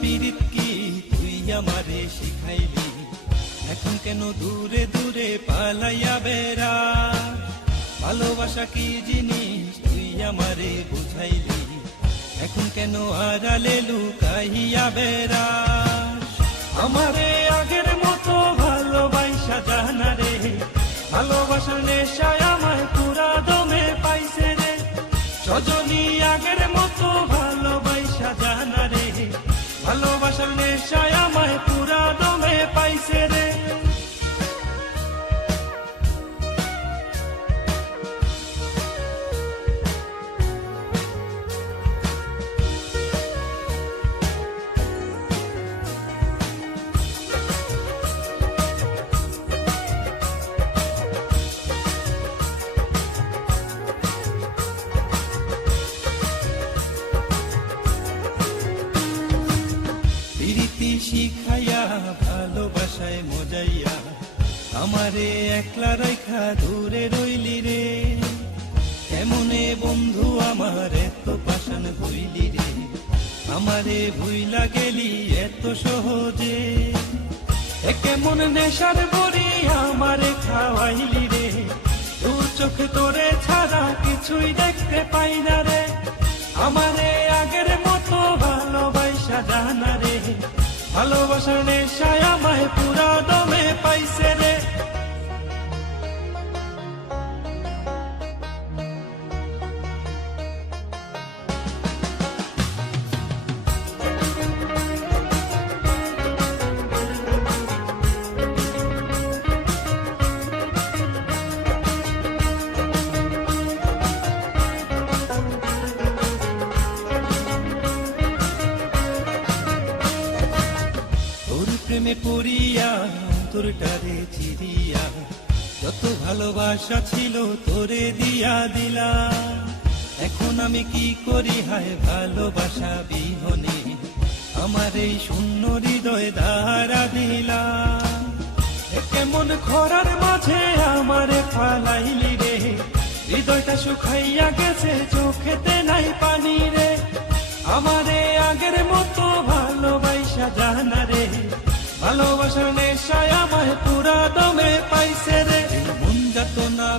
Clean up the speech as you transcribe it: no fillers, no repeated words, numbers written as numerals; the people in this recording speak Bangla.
পীড়িত কি তুই আমারে শিখাইলি, এখন কেন দূরে দূরে পালাইয়া বেড়া। ভালোবাসা কি জিনিস তুই আমারে বুঝাইলি, এখন কেন আড়ালে লুকাইয়া বেড়া। আমারে আগের মতো ভালোবাসা জানা রে, ভালোবাসার নেশায় আমায় পুরা দমে পাইছে রে। সজনী আগের মতো ভালোবাসা জানা রে, ভালোবাসার নেশায় আমায় পুরা দমে পাইছে রে। প্রীতি শিখাইয়া ভালোবাসায় মজাইয়া আমারে একলা রাইখা দূরে রইলি রে। কেমনে বন্ধু আমার এত পাষাণ হইলি রে, আমারে ভুইলা গেলি এত সহজে। কেমন নেশার বড়ি আমারে খাওয়াইলি রে, তোর চোখে তোরে ছাড়া কিছুই দেখতে পাই না রে। আমারে আগের মতো ভালোবাসা জানা রে, ভালোবাসার নেশায় আমায় পুরা দমে পাইছে রে। প্রেমে পড়িয়া অন্তরটারে চিরিয়া, যত ভালোবাসা ছিল তোরে দিয়া দিলা। এখন আমি কি করি হায় ভালোবাসা বিহনে, আমার এই শূন্য হৃদয় দাঁড়া দিলা। কেমন খরার মাঝে আমারে ফালাইলি রে, হৃদয়টা শুকাইয়া গেছে চোখেতে নাই পানি রে। আমারে আগের মতো ভালোবাসা জানা রে, ভালোবাসার নেশায় আমায় পুরা দমে পাইছে রে। মন যাত না